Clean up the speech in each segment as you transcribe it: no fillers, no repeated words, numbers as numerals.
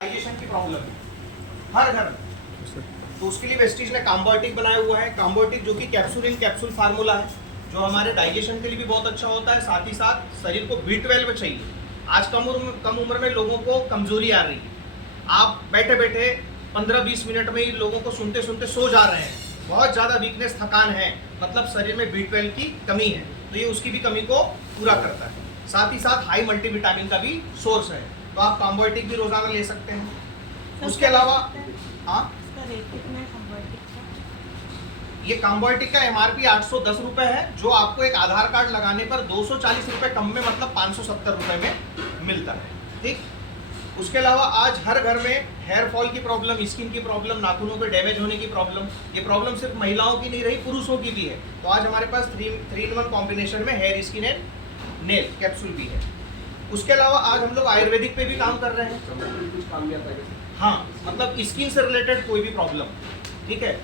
Digestion की problem है हर घर में। तो उसके लिए वेस्टीज ने काम्बोटिक बनाया हुआ है। काम्बोटिक जो कि कैप्सूल इन कैप्सूल फार्मूला है, जो हमारे डाइजेशन के लिए भी बहुत अच्छा होता है, साथ ही साथ शरीर को B12 चाहिए। आज कम उम्र में लोगों को कमजोरी आ रही है। आप बैठे बैठे 15-20 मिनट में ही लोगों को सुनते सुनते सो जा रहे हैं। बहुत ज़्यादा वीकनेस, थकान है, मतलब शरीर में B12 की कमी है। तो ये उसकी भी कमी को पूरा करता है। साथ ही साथ हाई मल्टीविटामिन का भी सोर्स है, तो आप काम्बोटिक भी रोजाना ले सकते हैं। उसके अलावा ये काम्बोटिक का MRP 810 रुपये है, जो आपको एक आधार कार्ड लगाने पर 240 रुपये कम में, मतलब 570 रुपये में मिलता है। ठीक। उसके अलावा आज हर घर में हेयर फॉल की प्रॉब्लम, स्किन की प्रॉब्लम, नाखूनों के डैमेज होने की प्रॉब्लम, ये प्रॉब्लम सिर्फ महिलाओं की नहीं रही, पुरुषों की भी है। तो आज हमारे पास 3-in-1 कॉम्बिनेशन में hair, skin and nail capsule भी है। उसके अलावा आज हम लोग आयुर्वेदिक पे भी काम कर रहे हैं। हाँ, मतलब स्किन से रिलेटेड कोई भी प्रॉब्लम, ठीक है,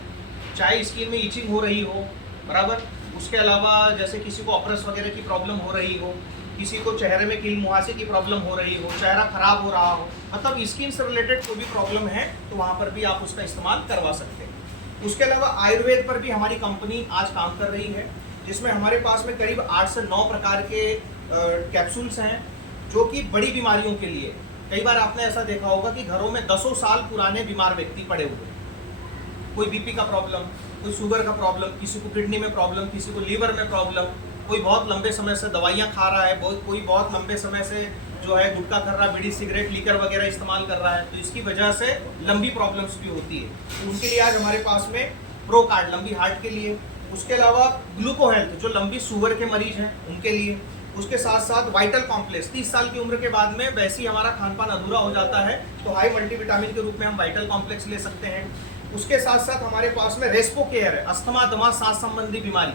चाहे स्किन में इचिंग हो रही हो, बराबर। उसके अलावा जैसे किसी को अपरस वगैरह की प्रॉब्लम हो रही हो, किसी को चेहरे में कील मुहासे की प्रॉब्लम हो रही हो, चेहरा खराब हो रहा हो, मतलब स्किन से रिलेटेड कोई भी प्रॉब्लम है तो वहाँ पर भी आप उसका इस्तेमाल करवा सकते हैं। उसके अलावा आयुर्वेद पर भी हमारी कंपनी आज काम कर रही है, जिसमें हमारे पास में करीब 8 से 9 प्रकार के कैप्सूल्स हैं, जो कि बड़ी बीमारियों के लिए। कई बार आपने ऐसा देखा होगा कि घरों में 10 साल पुराने बीमार व्यक्ति पड़े हुए, कोई BP का प्रॉब्लम, कोई शुगर का प्रॉब्लम, किसी को किडनी में प्रॉब्लम, किसी को लीवर में प्रॉब्लम, कोई बहुत लंबे समय से दवाइयाँ खा रहा है, कोई बहुत लंबे समय से जो है गुटखा कर रहा है, बीड़ी सिगरेट लीकर वगैरह इस्तेमाल कर रहा है, तो इसकी वजह से लंबी प्रॉब्लम्स भी होती है। तो उनके लिए आज हमारे पास में प्रो कार्ड, लंबी हार्ट के लिए। उसके अलावा ग्लूको हेल्थ, जो लंबी शुगर के मरीज हैं उनके लिए। उसके साथ साथ वाइटल कॉम्प्लेक्स, 30 साल की उम्र के बाद में वैसे ही हमारा खान पान अधूरा हो जाता है, तो हाई मल्टीविटामिन के रूप में हम वाइटल कॉम्प्लेक्स ले सकते हैं। उसके साथ साथ हमारे पास में रेस्पो केयर है, अस्थमा, दमा, सांस संबंधी बीमारी,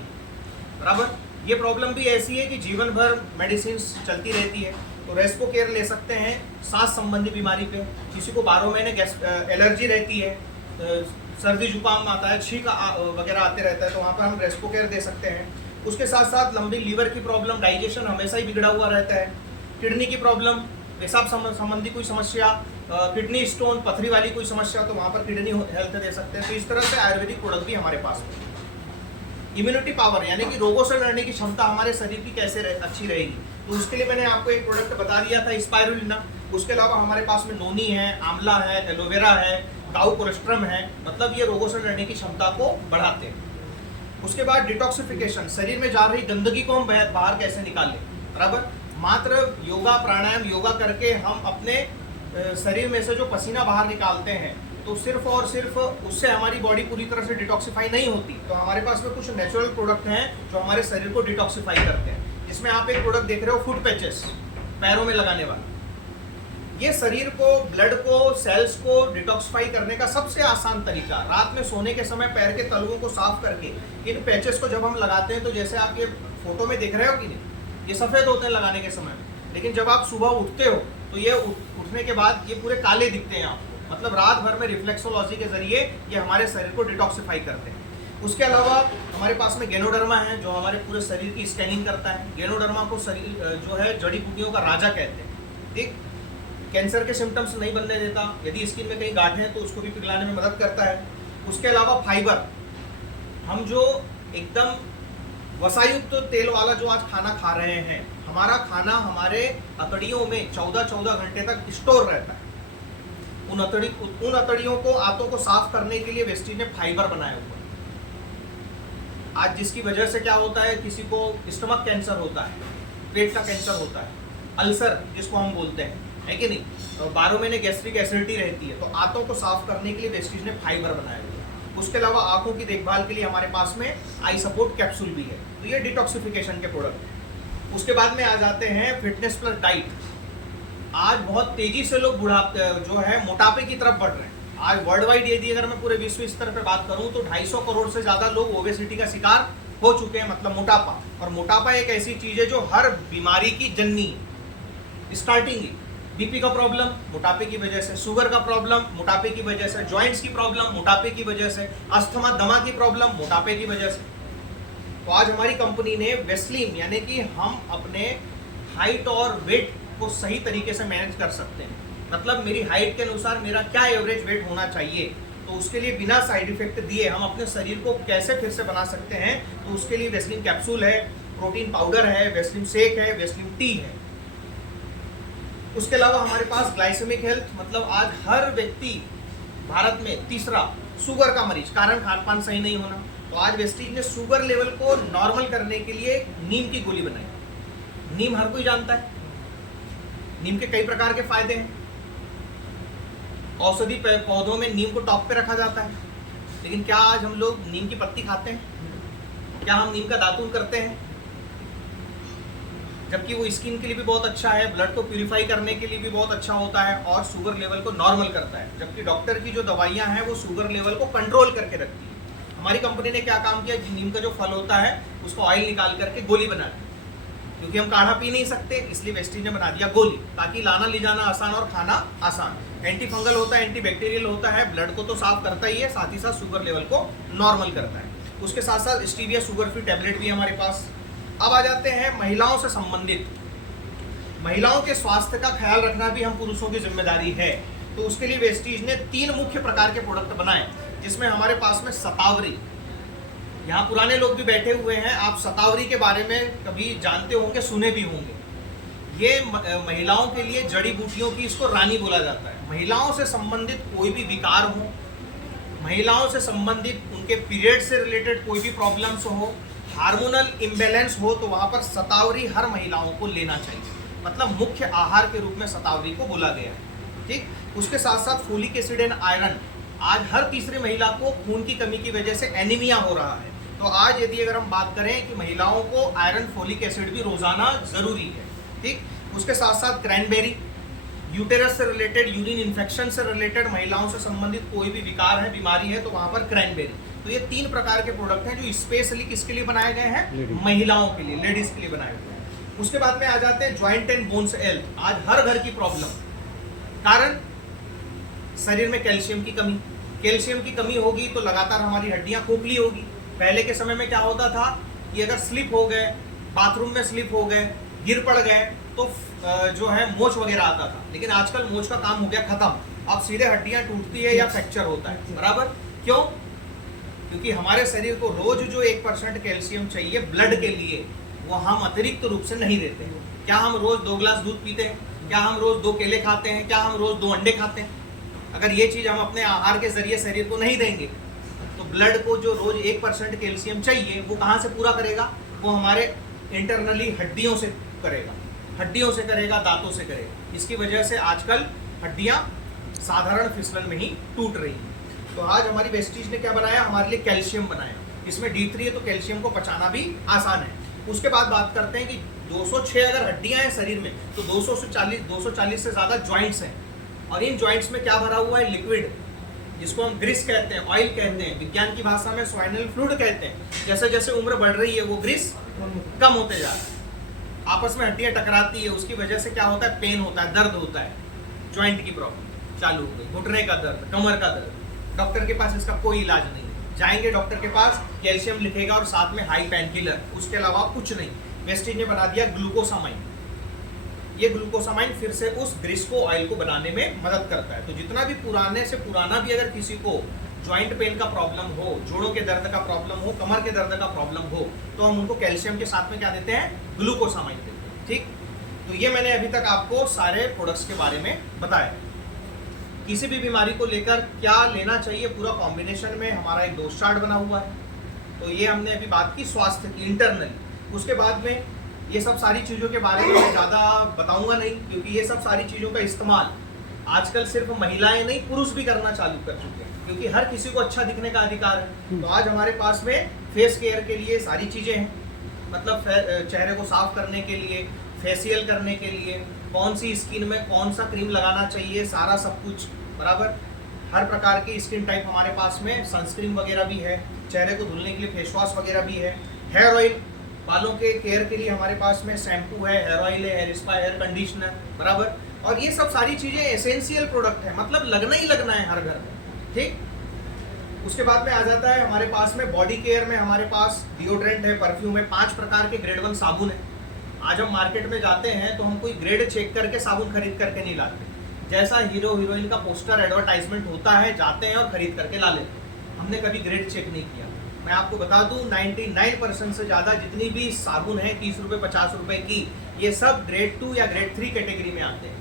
बराबर। ये प्रॉब्लम भी ऐसी है कि जीवन भर मेडिसिन चलती रहती है, तो रेस्पो केयर ले सकते हैं सांस संबंधी बीमारी पे। किसी को 12 महीने एलर्जी रहती है, सर्दी जुकाम आता है, छींक वगैरह आते रहता है, तो वहाँ पर हम रेस्पो केयर दे सकते हैं। उसके साथ साथ लंबी लीवर की प्रॉब्लम, डाइजेशन हमेशा ही बिगड़ा हुआ रहता है, किडनी की प्रॉब्लम, पेशाब संबंधी कोई समस्या, किडनी स्टोन, पथरी वाली कोई समस्या, तो वहाँ पर किडनी हेल्थ दे सकते हैं। तो इस तरह से आयुर्वेदिक प्रोडक्ट भी हमारे पास है। इम्यूनिटी पावर, यानी कि रोगों से लड़ने की क्षमता हमारे शरीर की कैसे अच्छी रहेगी, तो उसके लिए मैंने आपको एक प्रोडक्ट बता दिया था, स्पाइरुलिना। उसके अलावा हमारे पास में नोनी है, आंवला है, एलोवेरा है, काऊ कोलेस्ट्रम है, मतलब ये रोगों से लड़ने की क्षमता को बढ़ाते हैं। उसके बाद डिटॉक्सिफिकेशन, शरीर में जा रही गंदगी को हम बाहर कैसे निकालें, बराबर। मात्र योगा, प्राणायाम, योगा करके हम अपने शरीर में से जो पसीना बाहर निकालते हैं, तो सिर्फ और सिर्फ उससे हमारी बॉडी पूरी तरह से डिटॉक्सिफाई नहीं होती। तो हमारे पास में कुछ नेचुरल प्रोडक्ट हैं जो हमारे शरीर को डिटॉक्सिफाई करते हैं। जिसमें आप एक प्रोडक्ट देख रहे हो, फुट पैचेस, पैरों में लगाने वाला। ये शरीर को, ब्लड को, सेल्स को डिटॉक्सिफाई करने का सबसे आसान तरीका। रात में सोने के समय पैर के तलवों को साफ करके इन पैचेस को जब हम लगाते हैं, तो जैसे आप ये फोटो में देख रहे हो कि नहीं, ये सफ़ेद होते हैं लगाने के समय में, लेकिन जब आप सुबह उठते हो तो ये उठने के बाद ये पूरे काले दिखते हैं आपको। मतलब रात भर में रिफ्लेक्सोलॉजी के जरिए ये हमारे शरीर को डिटॉक्सिफाई करते हैं। उसके अलावा हमारे पास में गेनोडर्मा है, जो हमारे पूरे शरीर की स्कैनिंग करता है। गेनोडर्मा को शरीर जो है जड़ी बूटियों का राजा कहते हैं, ठीक। कैंसर के सिम्टम्स नहीं बनने देता, यदि स्किन में कहीं गांठ है तो उसको भी पिघलाने में मदद करता है। उसके अलावा फाइबर, हम जो एकदम वसायुक्त तेल वाला जो आज खाना खा रहे हैं, हमारा खाना हमारे अतड़ियों में 14-14 घंटे तक स्टोर रहता है। उन अतड़ियों को, आंतों को साफ करने के लिए वेस्टीज ने फाइबर बनाया हुआ है। आज जिसकी वजह से क्या होता है, किसी को स्टमक कैंसर होता है, पेट का कैंसर होता है, अल्सर जिसको हम बोलते हैं, है कि नहीं, तो 12 महीने गैस्ट्रिक एसिडिटी रहती है, तो आंतों को साफ करने के लिए वेस्टीज ने फाइबर बनाया हुआ है। उसके अलावा आंखों की देखभाल के लिए हमारे पास में आई सपोर्ट कैप्सूल भी है। तो ये डिटॉक्सिफिकेशन के प्रोडक्ट हैं। उसके बाद में आ जाते हैं फिटनेस प्लस डाइट। आज बहुत तेजी से लोग बुढ़ापे जो है मोटापे की तरफ बढ़ रहे हैं। आज वर्ल्ड वाइड यदि अगर मैं पूरे विश्व स्तर पर बात करूं, तो 250 करोड़ से ज़्यादा लोग ओबेसिटी का शिकार हो चुके हैं, मतलब मोटापा। और मोटापा एक ऐसी चीज़ है जो हर बीमारी की जननी, स्टार्टिंग BP का प्रॉब्लम मोटापे की वजह से, शुगर का प्रॉब्लम मोटापे की वजह से, जॉइंट्स की प्रॉब्लम मोटापे की वजह से, अस्थमा, दमा की प्रॉब्लम मोटापे की वजह से। तो आज हमारी कंपनी ने वेस्लिम, यानी कि हम अपने हाइट और वेट को सही तरीके से मैनेज कर सकते हैं। मतलब मेरी हाइट के अनुसार मेरा क्या एवरेज वेट होना चाहिए, तो उसके लिए बिना साइड इफेक्ट दिए हम अपने शरीर को कैसे फिर से बना सकते हैं, तो उसके लिए वेस्लिन कैप्सूल है, प्रोटीन पाउडर है, वेस्लिन शेक है, वेस्लिन टी है। उसके अलावा हमारे पास ग्लाइसेमिक हेल्थ, मतलब आज हर व्यक्ति भारत में तीसरा शुगर का मरीज, कारण खान पान सही नहीं होना। तो आज वेस्टीज ने शुगर लेवल को नॉर्मल करने के लिए नीम की गोली बनाई। नीम हर कोई जानता है, नीम के कई प्रकार के फायदे हैं। औषधि पौधों में नीम को टॉप पे रखा जाता है, लेकिन क्या आज हम लोग नीम की पत्ती खाते हैं? क्या हम नीम का दातून करते हैं? जबकि वो स्किन के लिए भी बहुत अच्छा है, ब्लड को प्यूरिफाई करने के लिए भी बहुत अच्छा होता है और शुगर लेवल को नॉर्मल करता है। जबकि डॉक्टर की जो दवाइयाँ हैं वो शुगर लेवल को कंट्रोल करके रखती है। हमारी कंपनी ने क्या काम किया, नीम का जो फल होता है उसको ऑयल निकाल करके गोली बना दी। क्योंकि हम काढ़ा पी नहीं सकते, इसलिए वेस्टीज ने बना दिया गोली, ताकि लाना ले जाना आसान और खाना आसान। एंटी फंगल होता है, एंटी बैक्टीरियल होता है, ब्लड को तो साफ करता ही है, साथ ही साथ शुगर लेवल को नॉर्मल करता है। उसके साथ साथ स्टीविया शुगर फ्री टैबलेट भी है हमारे पास। अब आ जाते हैं महिलाओं से संबंधित। महिलाओं के स्वास्थ्य का ख्याल रखना भी हम पुरुषों की जिम्मेदारी है, तो उसके लिए वेस्टीज ने 3 मुख्य प्रकार के प्रोडक्ट बनाए, जिसमें हमारे पास में शतावरी, यहाँ पुराने लोग भी बैठे हुए हैं, आप शतावरी के बारे में कभी जानते होंगे, सुने भी होंगे। ये महिलाओं के लिए जड़ी बूटियों की, इसको रानी बोला जाता है। महिलाओं से संबंधित कोई भी विकार हो, महिलाओं से संबंधित उनके पीरियड से रिलेटेड कोई भी प्रॉब्लम्स हो, हार्मोनल इम्बैलेंस हो, तो वहाँ पर शतावरी हर महिलाओं को लेना चाहिए। मतलब मुख्य आहार के रूप में शतावरी को बोला गया है। ठीक, उसके साथ साथ फोलिक एसिड एंड आयरन, आज हर तीसरी महिला को खून की कमी की वजह से एनीमिया हो रहा है। तो आज यदि अगर हम बात करें कि महिलाओं को आयरन फोलिक एसिड भी रोजाना जरूरी है। ठीक, उसके साथ साथ क्रैनबेरी, यूटेरस से रिलेटेड, यूरिन इन्फेक्शन से रिलेटेड, महिलाओं से संबंधित कोई भी विकार है, बीमारी है, तो वहां पर क्रैनबेरी। तो ये 3 प्रकार के प्रोडक्ट हैं जो स्पेशली किसके लिए बनाए गए हैं, महिलाओं के लिए, लेडीज के लिए बनाए गए हैं। उसके बाद में आ जाते हैं ज्वाइंट एंड बोन्स हेल्थ। आज हर घर की प्रॉब्लम, कारण शरीर में कैल्शियम की कमी। कैल्शियम की कमी होगी तो लगातार हमारी हड्डियां खोखली होगी। पहले के समय में क्या होता था कि अगर स्लिप हो गए, बाथरूम में स्लिप हो गए, गिर पड़ गए, तो जो है मोच वगैरह आता था। लेकिन आजकल मोच का काम हो गया खत्म, अब सीधे हड्डियां टूटती है या फ्रैक्चर होता है। बराबर क्यों? क्योंकि हमारे शरीर को रोज जो 1% कैल्शियम चाहिए ब्लड के लिए, वो हम अतिरिक्त रूप से नहीं देते हैं। क्या हम रोज 2 गिलास दूध पीते हैं? क्या हम रोज 2 केले खाते हैं? क्या हम रोज 2 अंडे खाते हैं? अगर ये चीज हम अपने आहार के जरिए शरीर को नहीं देंगे, तो ब्लड को जो रोज 1% कैल्शियम चाहिए वो कहाँ से पूरा करेगा? वो हमारे इंटरनली हड्डियों से करेगा, हड्डियों से करेगा, दांतों से करेगा। इसकी वजह से आजकल हड्डियां साधारण फिसलन में ही टूट रही हैं। तो आज हमारी वेस्टीज ने क्या बनाया, हमारे लिए कैल्शियम बनाया। इसमें D3 है, तो कैल्शियम को पचाना भी आसान है। उसके बाद बात करते हैं कि 206 अगर हड्डियां हैं शरीर में, तो 240 से ज्यादा ज्वाइंट्स हैं। और इन ज्वाइंट्स में क्या भरा हुआ है? लिक्विड, जिसको हम ग्रीस कहते हैं, ऑयल कहते हैं, विज्ञान की भाषा में स्वाइनल फ्लूइड कहते हैं। जैसे जैसे उम्र बढ़ रही है वो ग्रीस कम होते जा रहा है, आपस में हड्डियां टकराती है, उसकी वजह से क्या होता है? पेन होता है, दर्द होता है, ज्वाइंट की प्रॉब्लम चालू हो गई, घुटने का दर्द, कमर का दर्द। डॉक्टर के पास इसका कोई इलाज नहीं है। जाएंगे डॉक्टर के पास, कैल्शियम लिखेगा और साथ में हाई पेन किलर, उसके अलावा कुछ नहीं। वेस्टीज ने बना दिया ग्लूकोसामाइन। ये ग्लूकोसामाइन फिर से उस ग्रीस को, ऑयल को बनाने में मदद करता है। तो जितना भी पुराने से पुराना भी अगर किसी को ज्वाइंट पेन का प्रॉब्लम हो, जोड़ों के दर्द का प्रॉब्लम हो, कमर के दर्द का प्रॉब्लम हो, तो हम उनको कैल्शियम के साथ में क्या देते हैं? ग्लूकोसामाइन देते हैं। ठीक, तो ये मैंने अभी तक आपको सारे प्रोडक्ट्स के बारे में बताया। किसी भी बीमारी को लेकर क्या लेना चाहिए, पूरा कॉम्बिनेशन में हमारा एक डोज चार्ट बना हुआ है। तो ये हमने अभी बात की स्वास्थ्य की इंटरनली। उसके बाद में ये सब सारी चीज़ों के बारे में मैं ज़्यादा बताऊंगा नहीं, क्योंकि ये सब सारी चीज़ों का इस्तेमाल आजकल सिर्फ महिलाएं नहीं, पुरुष भी करना चालू कर चुके हैं, क्योंकि हर किसी को अच्छा दिखने का अधिकार है। तो आज हमारे पास में फेस केयर के लिए सारी चीज़ें हैं, मतलब चेहरे को साफ करने के लिए, फेशियल करने के लिए, कौन सी स्किन में कौन सा क्रीम लगाना चाहिए, सारा सब कुछ बराबर। हर प्रकार की स्किन टाइप हमारे पास में, सनस्क्रीन वगैरह भी है, चेहरे को धुलने के लिए फेस वॉश वगैरह भी है, हेयर ऑयल, बालों के केयर के लिए हमारे पास में शैम्पू है, हेयर ऑयल है, हेयर स्पा, हेयर कंडीशनर बराबर। और ये सब सारी चीज़ें एसेंशियल प्रोडक्ट है, मतलब लगना ही लगना है हर घर में। ठीक, उसके बाद में आ जाता है हमारे पास में बॉडी केयर में हमारे पास डिओड्रेंट है, परफ्यूम है, 5 प्रकार के ग्रेड 1 साबुन है। आज हम मार्केट में जाते हैं तो हम कोई ग्रेड चेक करके साबुन खरीद करके नहीं लाते, जैसा हीरो हीरोइन का पोस्टर एडवर्टाइजमेंट होता है, जाते हैं और खरीद करके ला लेते हैं। हमने कभी ग्रेड चेक नहीं किया। मैं आपको बता दूं 99% से ज़्यादा जितनी भी साबुन है 30 रुपये 50 रुपये की, ये सब ग्रेड 2 या ग्रेड 3 कैटेगरी में आते हैं।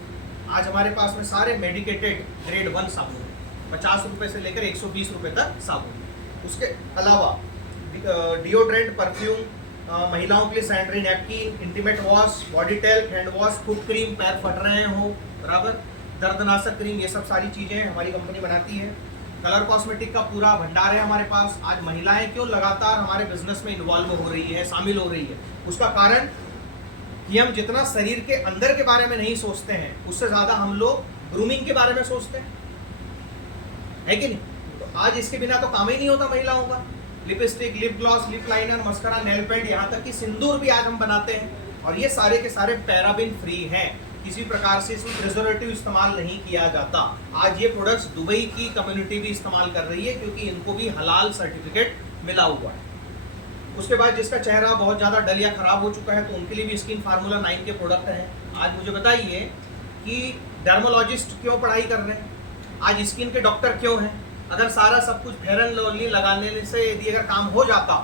आज हमारे पास में सारे मेडिकेटेड ग्रेड 1 साबुन है, 50 रुपये से लेकर 120 रुपये तक साबुन। उसके अलावा डिओड्रेंट, परफ्यूम, महिलाओं के लिए sanitary napkin, intimate wash, body टेल, हैंड वॉश, फुट क्रीम, पैर फट रहे हो बराबर, दर्दनाशक क्रीम, ये सब सारी चीज़ें हमारी कंपनी बनाती है। कलर कॉस्मेटिक का पूरा भंडार है हमारे पास। आज महिलाएं क्यों लगातार हमारे बिजनेस में इन्वॉल्व हो रही है, शामिल हो रही है, उसका कारण कि हम जितना शरीर के अंदर के बारे में नहीं सोचते हैं, उससे ज़्यादा हम लोग ग्रूमिंग के बारे में सोचते हैं, है कि नहीं। तो आज इसके बिना तो काम ही नहीं होता महिलाओं का। Lipstick, lip gloss, lip liner, mascara, nail paint, यहाँ तक कि सिंदूर भी आज हम बनाते हैं, और ये सारे के सारे पैराबिन फ्री हैं। किसी प्रकार से इसमें प्रिजर्वेटिव इस्तेमाल नहीं किया जाता। आज ये प्रोडक्ट्स दुबई की कम्युनिटी भी इस्तेमाल कर रही है, क्योंकि इनको भी हलाल सर्टिफिकेट मिला हुआ है। उसके बाद जिसका चेहरा बहुत ज़्यादा डल या ख़राब हो चुका है, तो उनके लिए भी स्किन फार्मूला 9 के प्रोडक्ट हैं। आज मुझे बताइए कि डर्मोलॉजिस्ट क्यों पढ़ाई कर रहे हैं, आज स्किन के डॉक्टर क्यों हैं। अगर सारा सब कुछ फेयर एंड लवली लगाने से यदि अगर काम हो जाता,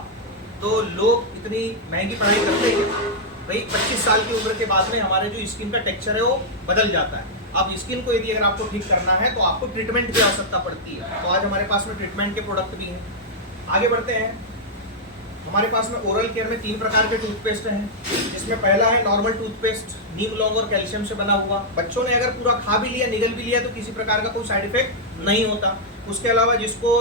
तो लोग इतनी महंगी पढ़ाई करते हैं। भाई 25 साल की उम्र के बाद में हमारे जो स्किन का टेक्सचर है वो बदल जाता है। अब स्किन को यदि अगर आपको ठीक करना है, तो आपको ट्रीटमेंट की आवश्यकता पड़ती है। तो आज हमारे पास में ट्रीटमेंट के प्रोडक्ट भी हैं। आगे बढ़ते हैं। हमारे पास में ओरल केयर में 3 प्रकार के टूथपेस्ट हैं, जिसमें पहला है नॉर्मल टूथपेस्ट, नीम लौंग और कैल्शियम से बना हुआ। बच्चों ने अगर पूरा खा भी लिया, निगल भी लिया, तो किसी प्रकार का कोई साइड इफेक्ट नहीं होता। उसके अलावा जिसको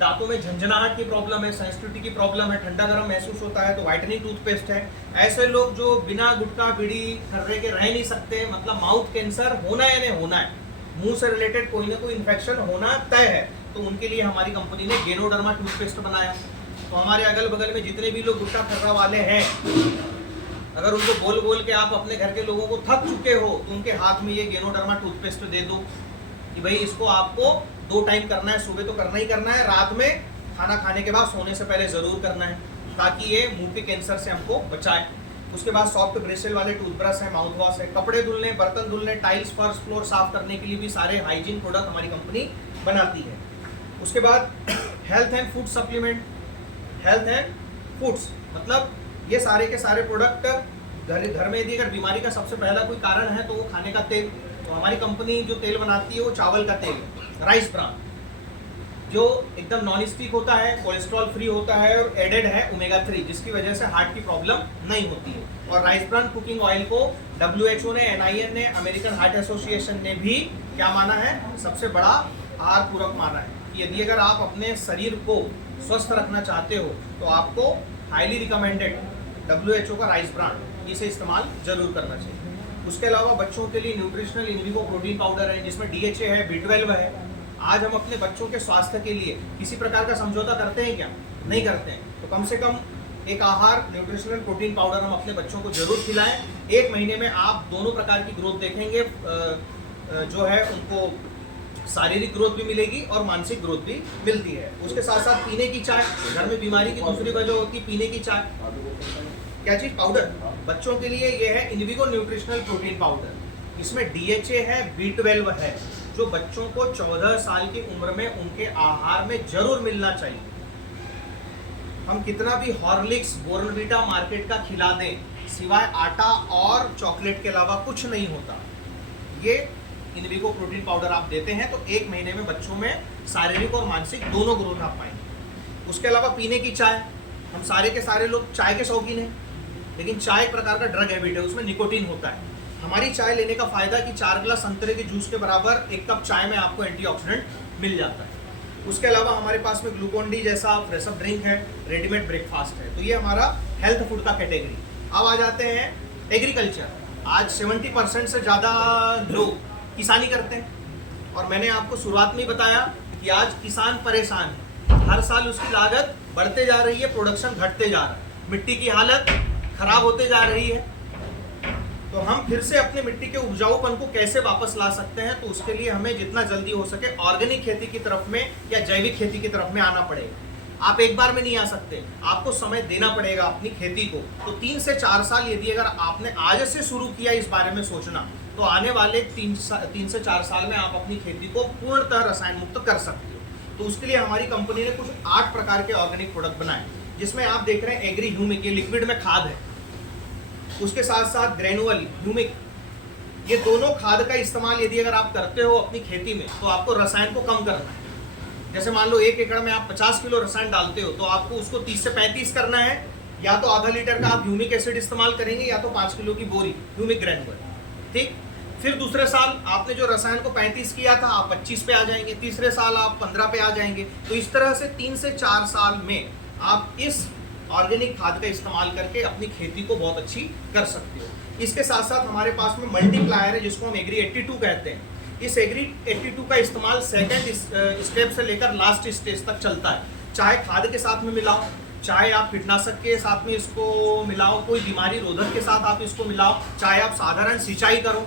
दांतों में झंझनाहट की प्रॉब्लम है, सेंसिटिविटी की प्रॉब्लम है, ठंडा गर्म महसूस होता है, तो व्हाइटनिंग टूथपेस्ट है। ऐसे लोग जो बिना गुटखा बीड़ी खर्रे के रह नहीं सकते, मतलब माउथ कैंसर होना है या नहीं होना है, मुंह से रिलेटेड कोई ना कोई इन्फेक्शन होना तय है, तो उनके लिए हमारी कंपनी ने गेनोडर्मा टूथपेस्ट बनाया। तो हमारे अगल बगल में जितने भी लोग गुटखा खर्रा वाले हैं, अगर उनको बोल बोल के आप अपने घर के लोगों को थक चुके हो, तो उनके हाथ में ये गेनोडर्मा टूथपेस्ट दे दो कि भाई इसको आपको 2 टाइम करना है, सुबह तो करना ही करना है, रात में खाना खाने के बाद सोने से पहले ज़रूर करना है, ताकि ये मुंह के कैंसर से हमको बचाए। उसके बाद सॉफ्ट ब्रिस्टल वाले टूथब्रश है, माउथ वॉश है, कपड़े धुलने, बर्तन धुलने, टाइल्स, फर्श, फ्लोर साफ करने के लिए भी सारे हाइजीन प्रोडक्ट हमारी कंपनी बनाती है। उसके बाद health and food supplement, health and foods मतलब ये सारे के सारे प्रोडक्ट घर में यदि अगर बीमारी का सबसे पहला कोई कारण है, तो वो खाने का तेल। तो हमारी कंपनी जो तेल बनाती है वो चावल का तेल, राइस ब्रान, जो एकदम नॉन स्टिक होता है, कोलेस्ट्रॉल फ्री होता है और एडेड है ओमेगा 3, जिसकी वजह से हार्ट की प्रॉब्लम नहीं होती है। और राइस ब्रान कुकिंग ऑयल को WHO ने, NIN ने, अमेरिकन हार्ट एसोसिएशन ने भी क्या माना है, सबसे बड़ा आहार पूरक माना है। कि यदि अगर आप अपने शरीर को स्वस्थ रखना चाहते हो, तो आपको हाईली रिकमेंडेड WHO का राइस ब्रान, इसे इस्तेमाल जरूर करना चाहिए। उसके अलावा बच्चों के लिए न्यूट्रिशनल इनविवो प्रोटीन पाउडर है, जिसमें DHA है, B12 है। आज हम अपने बच्चों के स्वास्थ्य के लिए किसी प्रकार का समझौता करते हैं क्या? नहीं करते हैं। तो कम से कम एक आहार न्यूट्रिशनल प्रोटीन पाउडर हम अपने बच्चों को जरूर खिलाएं। 1 महीने में आप दोनों प्रकार की ग्रोथ देखेंगे, जो है उनको शारीरिक ग्रोथ भी मिलेगी और मानसिक ग्रोथ भी मिलती है। उसके साथ साथ पीने की चाय, घर में बीमारी की दूसरी वजह होती है पीने की चाय। क्या चीज़? पाउडर। बच्चों के लिए ये है इनविगो न्यूट्रिशनल प्रोटीन पाउडर। इसमें DHA है, B12 है, जो बच्चों को 14 साल की उम्र में उनके आहार में जरूर मिलना चाहिए। हम कितना भी हॉर्लिक्स, बोर्नवीटा मार्केट का खिला दें, सिवाय आटा और चॉकलेट के अलावा कुछ नहीं होता। ये इनविगो प्रोटीन पाउडर आप देते हैं, तो 1 महीने में बच्चों में शारीरिक और मानसिक दोनों ग्रोथ आप पाएंगे। उसके अलावा पीने की चाय, हम सारे के सारे लोग चाय के शौकीन हैं, लेकिन चाय एक प्रकार का ड्रग हैबिट है, उसमें निकोटीन होता है। हमारी चाय लेने का फ़ायदा कि 4 गिलास संतरे के जूस के बराबर 1 कप चाय में आपको एंटीऑक्सीडेंट मिल जाता है। उसके अलावा हमारे पास में ग्लूकोन डी जैसा फ्रेशअप ड्रिंक है, रेडीमेड ब्रेकफास्ट है। तो ये हमारा हेल्थ फूड का कैटेगरी। अब आ जाते हैं एग्रीकल्चर। आज 70% से ज़्यादा लोग किसानी करते हैं, और मैंने आपको शुरुआत में ही बताया कि आज किसान परेशान है। हर साल उसकी लागत बढ़ते जा रही है, प्रोडक्शन घटते जा रहा है, मिट्टी की हालत खराब होते जा रही है। तो हम फिर से अपने मिट्टी के उपजाऊपन को कैसे वापस ला सकते हैं? तो उसके लिए हमें जितना जल्दी हो सके ऑर्गेनिक खेती की तरफ में या जैविक खेती की तरफ में आना पड़ेगा। आप एक बार में नहीं आ सकते, आपको समय देना पड़ेगा अपनी खेती को। तो 3 से 4 साल यदि अगर आपने आज से शुरू किया इस बारे में सोचना, तो तो आने वाले 3 से 4 साल में आप अपनी खेती को पूर्णतः रसायन मुक्त कर सकते हो। तो उसके लिए हमारी कंपनी ने कुछ 8 प्रकार के ऑर्गेनिक प्रोडक्ट बनाए, जिसमें आप देख रहे हैं एग्री ह्यूमिक, ये लिक्विड में खाद है, उसके साथ साथ ग्रेनुअल ह्यूमिक, ये दोनों खाद का इस्तेमाल यदि अगर आप करते हो अपनी खेती में तो आपको रसायन को कम करना है। जैसे मान लो 1 एकड़ में आप 50 किलो रसायन डालते हो तो आपको उसको 30 से 35 करना है, या तो आधा लीटर का आप ह्यूमिक एसिड इस्तेमाल करेंगे या तो 5 किलो की बोरी ह्यूमिक ग्रेनुअल। ठीक, फिर दूसरे साल आपने जो रसायन को 35 किया था आप 25 पे आ जाएंगे, तीसरे साल आप 15 पे आ जाएंगे। तो इस तरह से 3 से 4 साल में आप इस ऑर्गेनिक खाद का इस्तेमाल करके अपनी खेती को बहुत अच्छी कर सकते हो। इसके साथ साथ हमारे पास में मल्टीप्लायर है, जिसको हम एग्री 82 कहते हैं। इस एग्री 82 का इस्तेमाल सेकंड स्टेप से लेकर लास्ट स्टेज तक चलता है। चाहे खाद के साथ में मिलाओ, चाहे आप कीटनाशक के साथ में इसको मिलाओ, कोई बीमारी रोधक के साथ आप इसको मिलाओ, चाहे आप साधारण सिंचाई करो,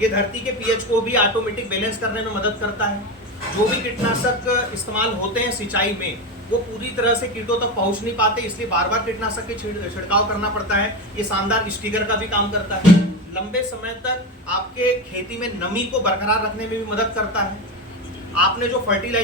ये धरती के पीएच को भी ऑटोमेटिक बैलेंस करने में मदद करता है। जो भी कीटनाशक इस्तेमाल होते हैं सिंचाई में वो पूरी तरह से कीटों तक पहुंच नहीं पाते, इसलिए बार बार कीटनाशक के छिड़काव करना पड़ता है। ये शानदार स्टिकर का भी काम करता है, लंबे समय तक आपके खेती में नमी को बरकरार रखने में भी मदद करता है। आपने जो फर्टिलाइजर